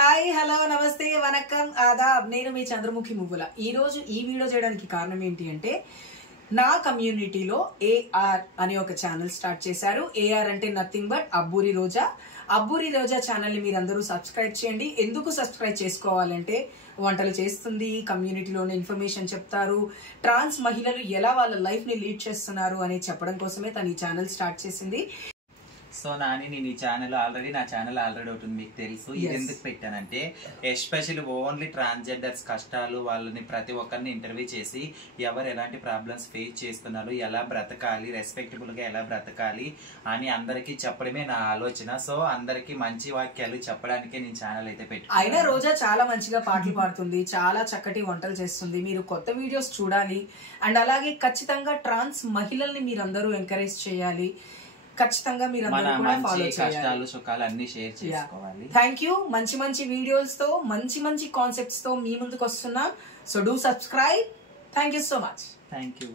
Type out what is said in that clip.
Hi hello నమస్తే వనక్కం ఆదాబ్ నేను మీ చంద్రముఖి మువ్వుల ఈ రోజు ఈ వీడియో చేయడానికి కారణం ఏంటి అంటే నా కమ్యూనిటీలో ఏఆర్ అనే ఒక ఛానల్ స్టార్ట్ చేశారు. ఏఆర్ అంటే nothing but Abburi Roja channel ని మీరందరూ సబ్స్క్రైబ్ చేయండి. ఎందుకు సబ్స్క్రైబ్ చేసుకోవాలంటే వంటలు చేస్తుంది, కమ్యూనిటీలోనే ఇన్ఫర్మేషన్ చెప్తారు, ట్రాన్స్ మహిళలు ఎలా వాళ్ళ లైఫ్ ని లీడ్ చేస్తున్నారు అని చెప్పడం కోసమే తను ఈ ఛానల్ స్టార్ట్ చేసింది. సో నేను ఈ ఛానల్ నా ఛానల్ ఆల్రెడీ ఉంటుంది, మీకు తెలుసు. ఇది ఎందుకు పెట్టానంటే ఎస్పెషల్లీ ఓన్లీ ట్రాన్స్జెండర్స్ కష్టాలు, వాళ్ళని ప్రతి ఒక్కరిని ఇంటర్వ్యూ చేసి ఎవరు ఎలాంటి ప్రాబ్లమ్స్ ఫేస్ చేస్తున్నారు, ఎలా బ్రతకాలి, రెస్పెక్టబుల్ గా ఎలా బ్రతకాలి అని అందరికి చెప్పడమే నా ఆలోచన. సో అందరికి మంచి వాక్యాలు చెప్పడానికే నేను ఛానల్ అయితే పెట్టాను. అయినా రోజా చాలా మంచిగా పాటలు పాడుతుంది, చాలా చక్కటి వంటలు చేస్తుంది. మీరు కొత్త వీడియోస్ చూడాలి అండ్ అలాగే ఖచ్చితంగా ట్రాన్స్ మహిళల్ని మీరందరూ ఎంకరేజ్ చేయాలి. ఖచ్చితంగా మీరు అందరూ కూడా ఫాలో చేయాలి. సుఖాలు అన్ని షేర్ చేసుకోవాలి. Thank you. మంచి మంచి వీడియోస్ తో మంచి కాన్సెప్ట్స్ తో మీ ముందుకు వస్తున్నాం. So do subscribe. Thank you so much. Thank you.